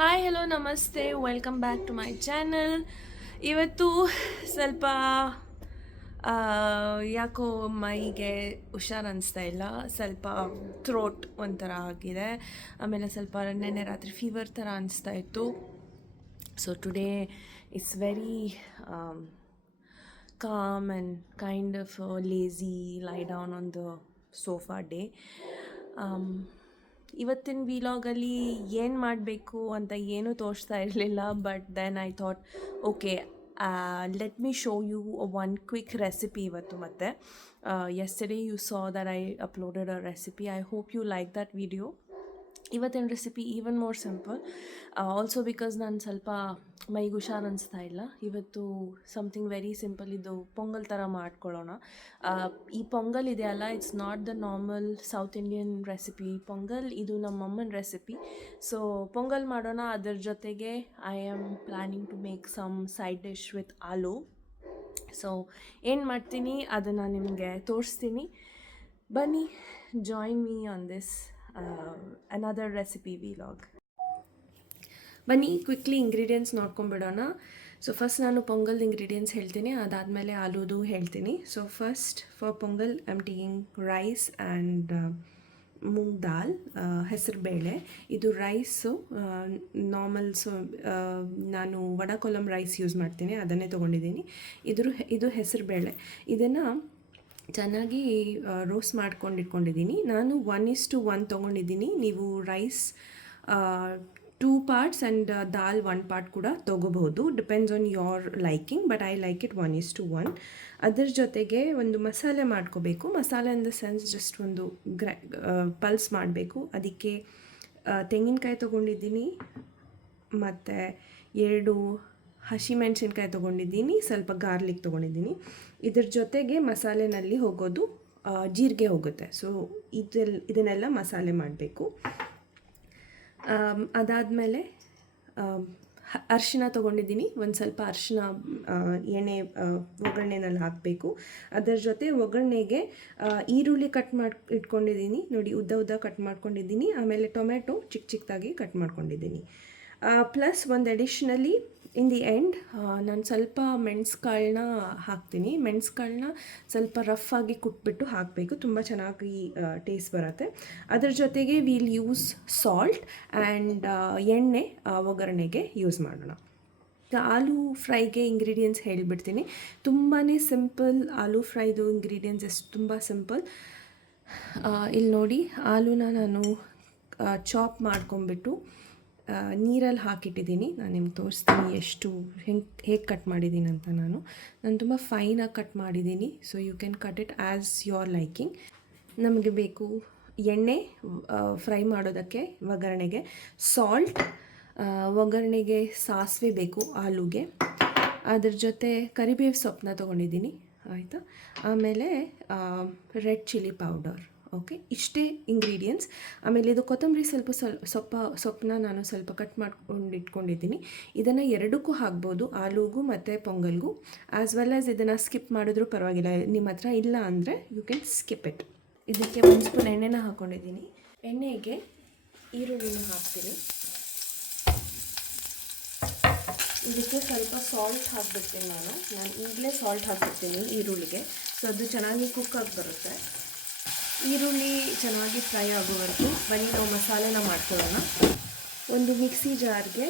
Hi hello ನಮಸ್ತೆ welcome back to my channel. ಇವತ್ತು ಸ್ವಲ್ಪ ಯಾಕೋ ಮೈಗೆ ಹುಷಾರು ಅನಿಸ್ತಾ ಇಲ್ಲ, ಸ್ವಲ್ಪ ಥ್ರೋಟ್ ಒಂಥರ ಆಗಿದೆ. ಆಮೇಲೆ ಸ್ವಲ್ಪ ನೆನ್ನೆ ರಾತ್ರಿ ಫೀವರ್ ಥರ ಅನಿಸ್ತಾ ಇತ್ತು. So today it's very calm and kind of lazy lie down on the sofa day. ಇವತ್ತಿನ ವಿಲಾಗಲ್ಲಿ ಏನು ಮಾಡಬೇಕು ಅಂತ ಏನೂ ತೋರಿಸ್ತಾ ಇರಲಿಲ್ಲ, but then I thought okay let me show you one quick recipe ಇವತ್ತು. ಮತ್ತು yesterday you saw that I uploaded a recipe. I hope you like that video. ಇವತ್ತಿನ recipe even more simple, also because ನಾನು ಸ್ವಲ್ಪ ಮೈಗೆ ಹುಷಾರು ಅನಿಸ್ತಾ ಇಲ್ಲ. ಇವತ್ತು ಸಮಥಿಂಗ್ ವೆರಿ ಸಿಂಪಲ್, ಇದು ಪೊಂಗಲ್ ಥರ ಮಾಡ್ಕೊಳ್ಳೋಣ. ಈ ಪೊಂಗಲ್ ಇದೆಯಲ್ಲ, it's not the normal South Indian recipe pongal, ಇದು ನಮ್ಮಮ್ಮನ ರೆಸಿಪಿ. ಸೊ ಪೊಂಗಲ್ ಮಾಡೋಣ. ಅದರ ಜೊತೆಗೆ I am planning to make some side dish with aloo. So ಏನು ಮಾಡ್ತೀನಿ ಅದನ್ನು ನಿಮಗೆ ತೋರಿಸ್ತೀನಿ. ಬನ್ನಿ, join me on this another recipe vlog. ಬನ್ನಿ ಕ್ವಿಕ್ಲಿ ಇಂಗ್ರೀಡಿಯೆಂಟ್ಸ್ ನೋಡ್ಕೊಂಬಿಡೋಣ. ಸೊ ಫಸ್ಟ್ ನಾನು ಪೊಂಗಲ್ ಇಂಗ್ರೀಡಿಯೆಂಟ್ಸ್ ಹೇಳ್ತೀನಿ, ಅದಾದಮೇಲೆ ಆಲೂದು ಹೇಳ್ತೀನಿ. So first for pongal I am taking rice and moong dal, ಹೆಸರು ಬೇಳೆ. ಇದು ರೈಸು ನಾರ್ಮಲ್, ಸೊ ನಾನು ವಡಾ ಕೊಲಂ ರೈಸ್ ಯೂಸ್ ಮಾಡ್ತೀನಿ, ಅದನ್ನೇ ತೊಗೊಂಡಿದ್ದೀನಿ. ಇದು ಹೆಸರು ಬೇಳೆ. ಇದನ್ನು ಚೆನ್ನಾಗಿ ರೋಸ್ಟ್ ಮಾಡ್ಕೊಂಡು ಇಟ್ಕೊಂಡಿದ್ದೀನಿ. ನಾನು 1:1 ತೊಗೊಂಡಿದ್ದೀನಿ. ನೀವು ರೈಸ್ 2 parts ಆ್ಯಂಡ್ ದಾಲ್ 1 part ಕೂಡ ತೊಗೋಬಹುದು, depends on your liking, but I like it 1:1. ಅದ್ರ ಜೊತೆಗೆ ಒಂದು ಮಸಾಲೆ ಮಾಡ್ಕೋಬೇಕು. ಮಸಾಲೆ ಇನ್ ದ ಸೆನ್ಸ್ ಜಸ್ಟ್ ಒಂದು ಪಲ್ಸ್ ಮಾಡಬೇಕು. ಅದಕ್ಕೆ ತೆಂಗಿನಕಾಯಿ ತೊಗೊಂಡಿದ್ದೀನಿ, ಮತ್ತು 2 ಹಸಿಮೆಣಸಿನ್ಕಾಯಿ ತೊಗೊಂಡಿದ್ದೀನಿ, ಸ್ವಲ್ಪ ಗಾರ್ಲಿಕ್ ತೊಗೊಂಡಿದ್ದೀನಿ. ಇದ್ರ ಜೊತೆಗೆ ಮಸಾಲೆನಲ್ಲಿ ಹೋಗೋದು ಜೀರಿಗೆ ಹೋಗುತ್ತೆ. ಸೊ ಇದನ್ನೆಲ್ಲ ಮಸಾಲೆ ಮಾಡಬೇಕು. ಅದಾದಮೇಲೆ ಅರಿಶಿನ ತೊಗೊಂಡಿದ್ದೀನಿ, ಒಂದು ಸ್ವಲ್ಪ ಅರಿಶಿನ ಎಣ್ಣೆ ಒಗ್ಗರಣೆನಲ್ಲಿ ಹಾಕಬೇಕು. ಅದರ ಜೊತೆ ಒಗ್ಗರಣೆಗೆ ಈರುಳ್ಳಿ ಕಟ್ ಮಾಡಿ ಇಟ್ಕೊಂಡಿದ್ದೀನಿ, ನೋಡಿ ಉದ್ದ ಕಟ್ ಮಾಡ್ಕೊಂಡಿದ್ದೀನಿ. ಆಮೇಲೆ ಟೊಮೆಟೊ ಚಿಕ್ಕದಾಗಿ ಕಟ್ ಮಾಡ್ಕೊಂಡಿದ್ದೀನಿ. ಪ್ಲಸ್ ಒಂದು ಅಡಿಷ್ನಲಿ ಇನ್ ದಿ ಎಂಡ್ ನಾನು ಸ್ವಲ್ಪ ಮೆಣಸುಕಾಳನ್ನ ಹಾಕ್ತೀನಿ. ಮೆಣಸುಕಾಳನ್ನ ಸ್ವಲ್ಪ ರಫ್ ಆಗಿ ಕುಟ್ಬಿಟ್ಟು ಹಾಕಬೇಕು, ತುಂಬ ಚೆನ್ನಾಗಿ ಟೇಸ್ಟ್ ಬರುತ್ತೆ. ಅದ್ರ ಜೊತೆಗೆ ವಿಲ್ ಯೂಸ್ ಸಾಲ್ಟ್ ಆ್ಯಂಡ್ ಎಣ್ಣೆ ಒಗ್ಗರಣೆಗೆ ಯೂಸ್ ಮಾಡೋಣ. ಈಗ ಆಲೂ ಫ್ರೈಗೆ ಇಂಗ್ರೀಡಿಯೆಂಟ್ಸ್ ಹೇಳಿಬಿಡ್ತೀನಿ. ತುಂಬಾ ಸಿಂಪಲ್ ಆಲೂ ಫ್ರೈದು ಇಂಗ್ರೀಡಿಯೆಂಟ್ಸ್ ತುಂಬ ಸಿಂಪಲ್. ಇಲ್ಲಿ ನೋಡಿ, ಆಲೂನ ನಾನು ಚಾಪ್ ಮಾಡ್ಕೊಂಬಿಟ್ಟು ನೀರಲ್ಲಿ ಹಾಕಿಟ್ಟಿದ್ದೀನಿ. ನಾನು ನಿಮ್ಗೆ ತೋರಿಸ್ತೀನಿ ಎಷ್ಟು ಹೇಗೆ ಕಟ್ ಮಾಡಿದ್ದೀನಿ ಅಂತ. ನಾನು ತುಂಬ ಫೈನಾಗಿ ಕಟ್ ಮಾಡಿದ್ದೀನಿ. So you can cut it as your liking. ನಮಗೆ ಬೇಕು ಎಣ್ಣೆ ಫ್ರೈ ಮಾಡೋದಕ್ಕೆ, ಒಗ್ಗರಣೆಗೆ ಸಾಲ್ಟ್, ಒಗ್ಗರಣೆಗೆ ಸಾಸಿವೆ ಬೇಕು ಆಲೂಗೆ. ಅದ್ರ ಜೊತೆ ಕರಿಬೇವು ಸೊಪ್ಪನ್ನ ತೊಗೊಂಡಿದ್ದೀನಿ, ಆಯಿತಾ. ಆಮೇಲೆ ರೆಡ್ ಚಿಲ್ಲಿ ಪೌಡರ್. ಓಕೆ, ಇಷ್ಟೇ ಇಂಗ್ರೀಡಿಯೆಂಟ್ಸ್. ಆಮೇಲೆ ಇದು ಕೊತ್ತಂಬರಿ ಸೊಪ್ಪನ್ನ ನಾನು ಸ್ವಲ್ಪ ಕಟ್ ಮಾಡ್ಕೊಂಡು ಇಟ್ಕೊಂಡಿದ್ದೀನಿ. ಇದನ್ನು ಎರಡಕ್ಕೂ ಹಾಕ್ಬೋದು, ಆಲೂಗೂ ಮತ್ತು ಪೊಂಗಲ್ಗೂ. ಆ್ಯಸ್ ವೆಲ್ ಆ್ಯಸ್ ಇದನ್ನು ಸ್ಕಿಪ್ ಮಾಡಿದ್ರೂ ಪರವಾಗಿಲ್ಲ, ನಿಮ್ಮ ಹತ್ರ ಇಲ್ಲ ಅಂದರೆ ಯು ಕ್ಯಾನ್ ಸ್ಕಿಪ್ ಇಟ್. ಇದಕ್ಕೆ 1 ಸ್ಪೂನ್ ಎಣ್ಣೆನ ಹಾಕ್ಕೊಂಡಿದ್ದೀನಿ. ಎಣ್ಣೆಗೆ ಈರುಳ್ಳಿನ ಹಾಕ್ತೀನಿ. ಇದಕ್ಕೆ ಸ್ವಲ್ಪ ಸಾಲ್ಟ್ ಹಾಕ್ಬಿಡ್ತೀನಿ. ನಾನು ಈಗಲೇ ಸಾಲ್ಟ್ ಹಾಕ್ಬಿಡ್ತೀನಿ ಈರುಳ್ಳಿಗೆ, ಸೊ ಅದು ಚೆನ್ನಾಗಿ ಕುಕ್ ಆಗಿ ಬರುತ್ತೆ. ಈರುಳ್ಳಿ ಚೆನ್ನಾಗಿ ಫ್ರೈ ಆಗೋವರೆಗೂ ಬನ್ನಿ ನಾವು ಮಸಾಲೆನ ಮಾಡ್ಕೊಳ್ಳೋಣ. ಒಂದು ಮಿಕ್ಸಿ ಜಾರ್ಗೆ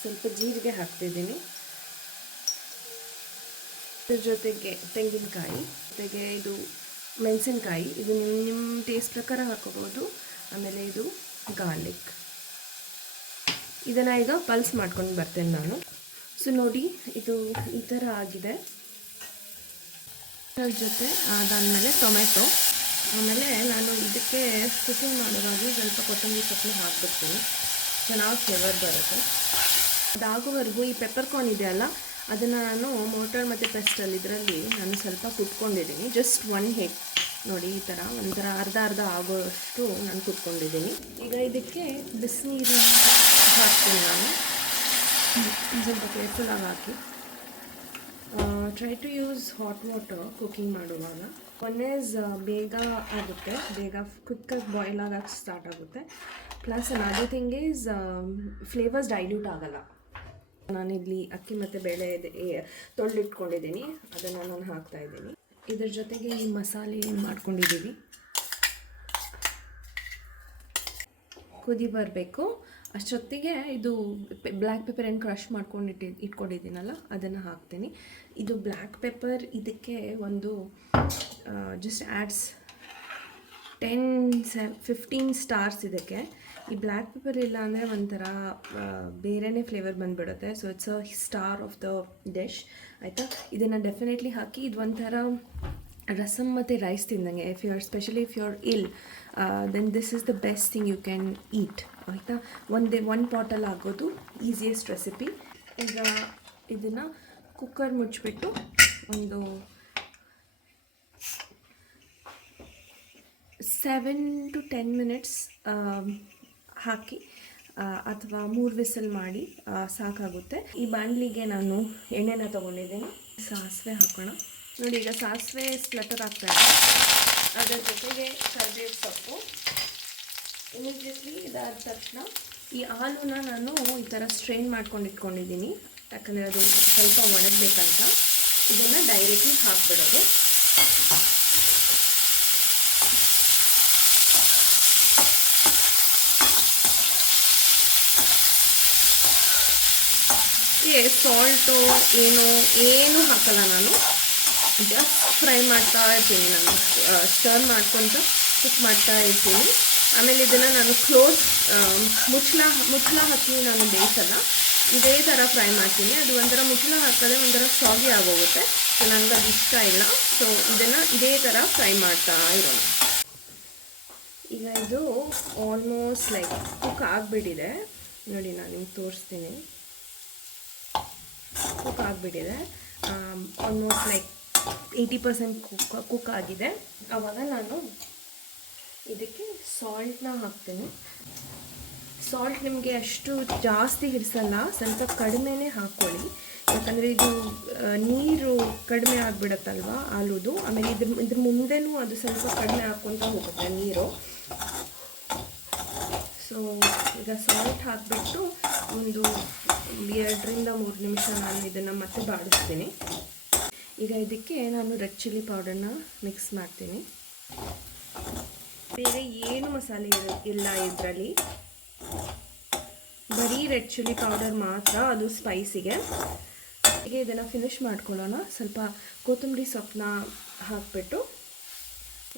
ಸ್ವಲ್ಪ ಜೀರಿಗೆ ಹಾಕ್ತಿದ್ದೀನಿ. ಅದ್ರ ಜೊತೆಗೆ ತೆಂಗಿನಕಾಯಿ, ಜೊತೆಗೆ ಇದು ಮೆಣಸಿನ್ಕಾಯಿ, ಇದು ನಿಮ್ಮ ಟೇಸ್ಟ್ ಪ್ರಕಾರ ಹಾಕೋಬೋದು. ಆಮೇಲೆ ಇದು ಗಾರ್ಲಿಕ್. ಇದನ್ನು ಈಗ ಪಲ್ಸ್ ಮಾಡ್ಕೊಂಡು ಬರ್ತೇನೆ ನಾನು. ಸೊ ನೋಡಿ, ಇದು ಈ ಥರ ಆಗಿದೆ. ಅದ್ರ ಜೊತೆ ಅದಾದಮೇಲೆ ಟೊಮೆಟೊ. ಆಮೇಲೆ ನಾನು ಇದಕ್ಕೆ ಕುಕಿಂಗ್ ಮಾಡುವಾಗ ಸ್ವಲ್ಪ ಕೊತ್ತಂಬರಿ ಸೊಪ್ಪನ್ನ ಹಾಕ್ಬಿಡ್ತೀನಿ, ಚೆನ್ನಾಗಿ ಫ್ಲೇವರ್ ಬರುತ್ತೆ. ಅದಾಗೋವರೆಗೂ ಈ ಪೆಪ್ಪರ್ಕಾರ್ನ್ ಇದೆಯಲ್ಲ, ಅದನ್ನು ನಾನು ಮೋಟರ್ ಮತ್ತು ಪೆಸ್ಟಲ್ ಇದರಲ್ಲಿ ನಾನು ಸ್ವಲ್ಪ ಕುಟ್ಕೊಂಡಿದ್ದೀನಿ. ಜಸ್ಟ್ 1 ಹಿಟ್ ನೋಡಿ, ಈ ಥರ ಒಂಥರ ಅರ್ಧ ಆಗೋಷ್ಟು ನಾನು ಕುಟ್ಕೊಂಡಿದ್ದೀನಿ. ಈಗ ಇದಕ್ಕೆ ಬಿಸಿನೀರು ಹಾಕ್ತೀನಿ ನಾನು, ಸ್ವಲ್ಪ ಕೇರ್ಫುಲ್ಲಾಗಿ ಹಾಕಿ. Try to use hot water cooking ಮಾಡುವಾಗ. ಒನ್ ಈಸ್ ಬೇಗ ಆಗುತ್ತೆ, ಬೇಗ ಕ್ವಿಕ್ಕಾಗಿ ಬಾಯ್ಲ್ ಆಗೋಕ್ಕೆ ಸ್ಟಾರ್ಟ್ ಆಗುತ್ತೆ. Plus another thing is flavours dilute ಆಗಲ್ಲ. ನಾನಿಲ್ಲಿ ಅಕ್ಕಿ ಮತ್ತು ಬೇಳೆ ತೊಳೆದಿಟ್ಕೊಂಡಿದ್ದೀನಿ, ಅದನ್ನು ನಾನು ಹಾಕ್ತಾಯಿದ್ದೀನಿ. ಇದ್ರ ಜೊತೆಗೆ ಈ ಮಸಾಲೆ ಏನು ಮಾಡ್ಕೊಂಡಿದ್ದೀವಿ ಕುದಿ ಬರಬೇಕು. ಅಷ್ಟೊತ್ತಿಗೆ ಇದು ಬ್ಲ್ಯಾಕ್ ಪೆಪ್ಪರ್ ಏನು ಕ್ರಷ್ ಮಾಡ್ಕೊಂಡು ಇಟ್ಕೊಂಡಿದ್ದೀನಲ್ಲ ಅದನ್ನು ಹಾಕ್ತೀನಿ. ಇದು ಬ್ಲ್ಯಾಕ್ ಪೆಪ್ಪರ್ ಇದಕ್ಕೆ ಒಂದು ಜಸ್ಟ್ ಆ್ಯಡ್ಸ್ 10-15 ಸ್ಟಾರ್ಸ್ ಇದಕ್ಕೆ. ಈ ಬ್ಲ್ಯಾಕ್ ಪೆಪ್ಪರ್ ಇಲ್ಲ ಅಂದರೆ ಒಂಥರ ಬೇರೆಯೇ ಫ್ಲೇವರ್ ಬಂದುಬಿಡುತ್ತೆ. So it's a star of the dish ಆಯಿತಾ. ಇದನ್ನು ಡೆಫಿನೆಟ್ಲಿ ಹಾಕಿ. ಇದು ಒಂಥರ ರಸಮ್ ಮತ್ತು ರೈಸ್ ತಿಂದಂಗೆ. Specially if you are ill then this is the best thing you can eat ಆಯಿತಾ. ಒಂದು ಪಾಟಲ್ಲಿ ಆಗೋದು ಈಸಿಯೆಸ್ಟ್ ರೆಸಿಪಿ. ಈಗ ಇದನ್ನು ಕುಕ್ಕರ್ ಮುಚ್ಚಿಬಿಟ್ಟು ಒಂದು 7 to 10 ಮಿನಿಟ್ಸ್ ಹಾಕಿ ಅಥವಾ 3 ವಿಸಲ್ ಮಾಡಿ ಸಾಕಾಗುತ್ತೆ. ಈ ಬಾಣಲಿಗೆ ನಾನು ಎಣ್ಣೆನ ತೊಗೊಂಡಿದ್ದೀನಿ. ಸಾಸಿವೆ ಹಾಕೋಣ. ನೋಡಿ, ಈಗ ಸಾಸಿವೆ ಸ್ಪ್ಲಟರ್ ಆಗ್ತಾಯಿದೆ. ಅದರ ಜೊತೆಗೆ ಕರಿಬೇವು ಸೊಪ್ಪು. ಇಮಿಡಿಯೇಟ್ಲಿ ಇದಾದ ತಕ್ಷಣ ಈ ಹಾಲನ್ನ ನಾನು ಈ ಥರ ಸ್ಟ್ರೈನ್ ಮಾಡ್ಕೊಂಡು ಇಟ್ಕೊಂಡಿದ್ದೀನಿ, ಯಾಕಂದರೆ ಅದು ಸ್ವಲ್ಪ ಒಣಗಬೇಕಂತ. ಇದನ್ನು ಡೈರೆಕ್ಟ್ಲಿ ಹಾಕ್ಬಿಡೋದು. ಸಾಲ್ಟು ಏನು ಹಾಕಲ್ಲ ನಾನು. ಜಸ್ಟ್ ಫ್ರೈ ಮಾಡ್ತಾ ಇರ್ತೀನಿ, ನಾನು ಸ್ಟರ್ ಕುಕ್ ಮಾಡ್ತಾ ಇರ್ತೀನಿ. ಆಮೇಲೆ ಇದನ್ನು ನಾನು ಮುಚ್ಚಳ ಹಾಕಿ ನಾನು ಬೇಯಿಸಲ್ಲ, ಇದೇ ಥರ ಫ್ರೈ ಮಾಡ್ತೀನಿ. ಅದು ಒಂಥರ ಮುಚ್ಚಳ ಹಾಕಿದ್ರೆ ಒಂಥರ ಸಾಗಿ ಆಗೋಗುತ್ತೆ. ಸೊ ನನಗೆ ಅದು ಇಷ್ಟ ಇಲ್ಲ. ಸೊ ಇದನ್ನು ಇದೇ ಥರ ಫ್ರೈ ಮಾಡ್ತಾ ಇರೋಣ. ಈಗ ಇದು ಆಲ್ಮೋಸ್ಟ್ ಲೈಕ್ ಕುಕ್ ಆಗಿಬಿಟ್ಟಿದೆ. ನೋಡಿ, ನಾನು ನಿಮ್ಗೆ ತೋರಿಸ್ತೀನಿ. ಕುಕ್ ಆಗಿಬಿಟ್ಟಿದೆ. ಆಲ್ಮೋಸ್ಟ್ ಲೈಕ್ 80% ಕುಕ್ ಆಗಿದೆ. ಆವಾಗ ನಾನು ಇದಕ್ಕೆ ಸಾಲ್ಟ್ನ ಹಾಕ್ತೀನಿ. ಸಾಲ್ಟ್ ನಿಮಗೆ ಅಷ್ಟು ಜಾಸ್ತಿ ಹಿಡಿಸಲ್ಲ, ಸ್ವಲ್ಪ ಕಡಿಮೆನೇ ಹಾಕ್ಕೊಳ್ಳಿ. ಯಾಕಂದರೆ ಇದು ನೀರು ಕಡಿಮೆ ಆಗಿಬಿಡತ್ತಲ್ವ ಆಲೂದು. ಆಮೇಲೆ ಇದ್ರ ಮುಂದೆನೂ ಅದು ಸ್ವಲ್ಪ ಕಡಿಮೆ ಹಾಕ್ಕೊತ ಹೋಗುತ್ತೆ ನೀರು. ಸೊ ಈಗ ಸಾಲ್ಟ್ ಹಾಕಿಬಿಟ್ಟು ಒಂದು 2-3 ನಿಮಿಷ ನಾನು ಇದನ್ನು ಮತ್ತೆ ಬಾಡಿಸ್ತೀನಿ. ಈಗ ಇದಕ್ಕೆ ನಾನು ರೆಡ್ ಚಿಲ್ಲಿ ಪೌಡರ್ನ ಮಿಕ್ಸ್ ಮಾಡ್ತೀನಿ. ಬೇರೆ ಏನು ಮಸಾಲೆ ಇಲ್ಲ ಇದರಲ್ಲಿ, ಬರೀ ರೆಡ್ ಚಿಲ್ಲಿ ಪೌಡರ್ ಮಾತ್ರ, ಅದು ಸ್ಪೈಸಿಗೆ. ಹೀಗೆ ಇದನ್ನು ಫಿನಿಷ್ ಮಾಡ್ಕೊಳ್ಳೋಣ. ಸ್ವಲ್ಪ ಕೊತ್ತಂಬರಿ ಸೊಪ್ಪನ್ನ ಹಾಕಿಬಿಟ್ಟು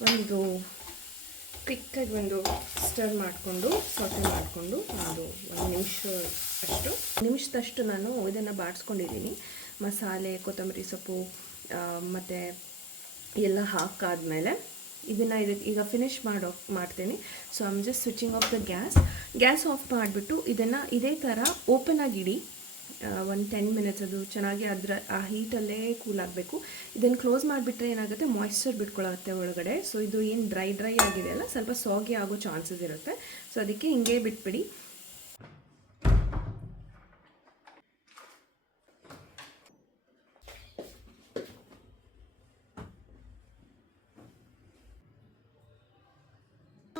ಒಂದು ಕ್ವಿಕ್ಕಾಗಿ ಒಂದು ಸ್ಟರ್ ಮಾಡಿಕೊಂಡು ಸಾಟೆ ಮಾಡಿಕೊಂಡು ಒಂದು 1 ನಿಮಿಷದಷ್ಟು ನಾನು ಇದನ್ನು ಬಾಡಿಸ್ಕೊಂಡಿದ್ದೀನಿ. ಮಸಾಲೆ, ಕೊತ್ತಂಬರಿ ಸೊಪ್ಪು ಮತ್ತು ಎಲ್ಲ ಹಾಕಾದ್ಮೇಲೆ ಇದನ್ನು ಈಗ ಫಿನಿಷ್ ಮಾಡ್ತೀನಿ. So I am just switching of the gas off ಮಾಡಿಬಿಟ್ಟು ಇದನ್ನು ಇದೇ ಥರ ಓಪನ್ ಆಗಿಡಿ. ಒಂದು 10 ಮಿನಿಟ್ಸ್ ಅದು ಚೆನ್ನಾಗಿ ಆ ಹೀಟಲ್ಲೇ ಕೂಲ್ ಆಗಬೇಕು. ಇದನ್ನು ಕ್ಲೋಸ್ ಮಾಡಿಬಿಟ್ರೆ ಏನಾಗುತ್ತೆ, ಮಾಯ್ಶ್ಚರ್ ಬಿಟ್ಕೊಳ್ಳುತ್ತೆ ಒಳಗಡೆ. ಸೊ ಇದು ಏನು ಡ್ರೈ ಆಗಿದೆ ಅಲ್ಲ, ಸ್ವಲ್ಪ ಸಾಗಿ ಆಗೋ ಚಾನ್ಸಸ್ ಇರುತ್ತೆ. ಸೊ ಅದಕ್ಕೆ ಹಿಂಗೆ ಬಿಟ್ಬಿಡಿ.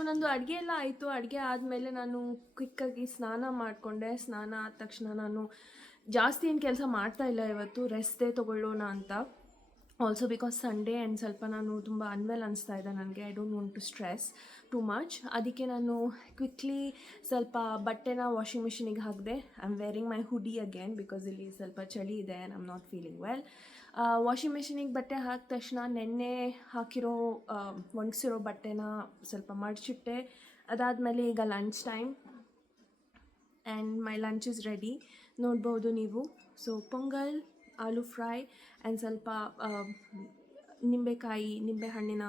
ನಂದು ಅಡುಗೆ ಎಲ್ಲ ಆಯಿತು. ಅಡುಗೆ ಆದಮೇಲೆ ನಾನು ಕ್ವಿಕ್ಕಾಗಿ ಸ್ನಾನ ಮಾಡಿಕೊಂಡೆ. ಸ್ನಾನ ಆದ ತಕ್ಷಣ ನಾನು ಜಾಸ್ತಿ ಏನು ಕೆಲಸ ಮಾಡ್ತಾಯಿಲ್ಲ ಇವತ್ತು, ರೆಸ್ಟ್ ಡೇ ತೊಗೊಳ್ಳೋಣ ಅಂತ. ಆಲ್ಸೋ ಬಿಕಾಸ್ ಸಂಡೇ ಆ್ಯಂಡ್ ಸ್ವಲ್ಪ ನಾನು ತುಂಬ ಅನ್ವೆಲ್ ಅನಿಸ್ತಾ ಇದೆ ನನಗೆ. I don't want to stress too much. ಅದಕ್ಕೆ ನಾನು ಕ್ವಿಕ್ಲಿ ಸ್ವಲ್ಪ ಬಟ್ಟೆನ ವಾಷಿಂಗ್ ಮಿಷಿನಿಗೆ ಹಾಕಿದೆ. ಐ ಆಮ್ ವೇರಿಂಗ್ ಮೈ ಹುಡಿ ಅಗೇನ್ ಬಿಕಾಸ್ ಇಲ್ಲಿ ಸ್ವಲ್ಪ ಚಳಿ ಇದೆ and I am not feeling well. Washing ಮಿಷಿನಿಗೆ ಬಟ್ಟೆ ಹಾಕಿದ ತಕ್ಷಣ ನೆನ್ನೆ ಒಣಗಿಸಿರೋ ಬಟ್ಟೆನ ಸ್ವಲ್ಪ ಮಡಚಿಟ್ಟೆ. ಅದಾದಮೇಲೆ ಈಗ lunch time and my lunch is ready, ನೋಡ್ಬೋದು ನೀವು. So pongal, aloo fry and ಸ್ವಲ್ಪ ನಿಂಬೆ ಹಣ್ಣಿನ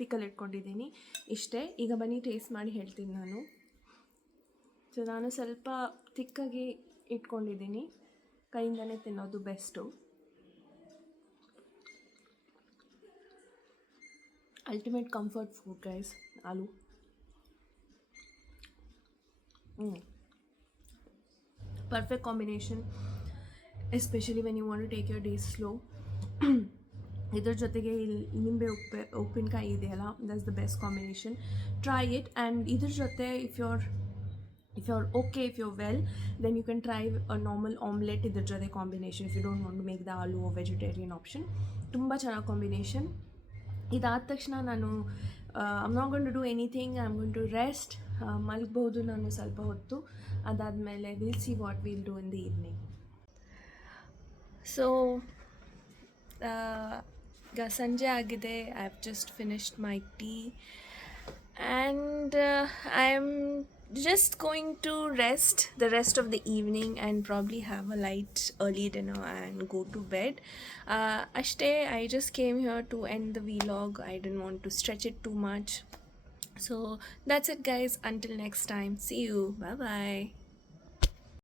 ಪಿಕಲ್ ಇಟ್ಕೊಂಡಿದ್ದೀನಿ. ಇಷ್ಟೇ. ಈಗ ಬನ್ನಿ ಟೇಸ್ಟ್ ಮಾಡಿ ಹೇಳ್ತೀನಿ ನಾನು. ಸೊ ನಾನು ಸ್ವಲ್ಪ ತಿಕ್ಕಾಗಿ ಇಟ್ಕೊಂಡಿದ್ದೀನಿ, ಕೈಯಿಂದನೇ ತಿನ್ನೋದು best. Ultimate comfort food guys, aloo. Perfect combination, especially when you want to take your days slow. ಇದ್ರ ಜೊತೆಗೆ ಇಲ್ಲಿ ನಿಂಬೆ ಉಪ್ಪಿನಕಾಯಿ ಇದೆಯಲ್ಲ, that's the best combination. Try it. And ಇದ್ರ ಜೊತೆ if you're okay, if you're well, then you can try a normal omelette ಇದ್ರ ಜೊತೆ combination, if you don't want to make the aloo or vegetarian option. ತುಂಬ ಚೆನ್ನಾಗಿ combination. ಇದಾದ ತಕ್ಷಣ ನಾನು I'm not going to do anything, I am going to rest. ಮಲಗ್ಬೋದು ನಾನು ಸ್ವಲ್ಪ ಹೊತ್ತು. ಅದಾದಮೇಲೆ will see what will do in the evening. So ಈಗ ಸಂಜೆ ಆಗಿದೆ. I have just finished my tea and I am just going to rest the rest of the evening and probably have a light early dinner and go to bed. Ashte, I just came here to end the vlog. I didn't want to stretch it too much. So that's it guys, until next time, see you, bye bye.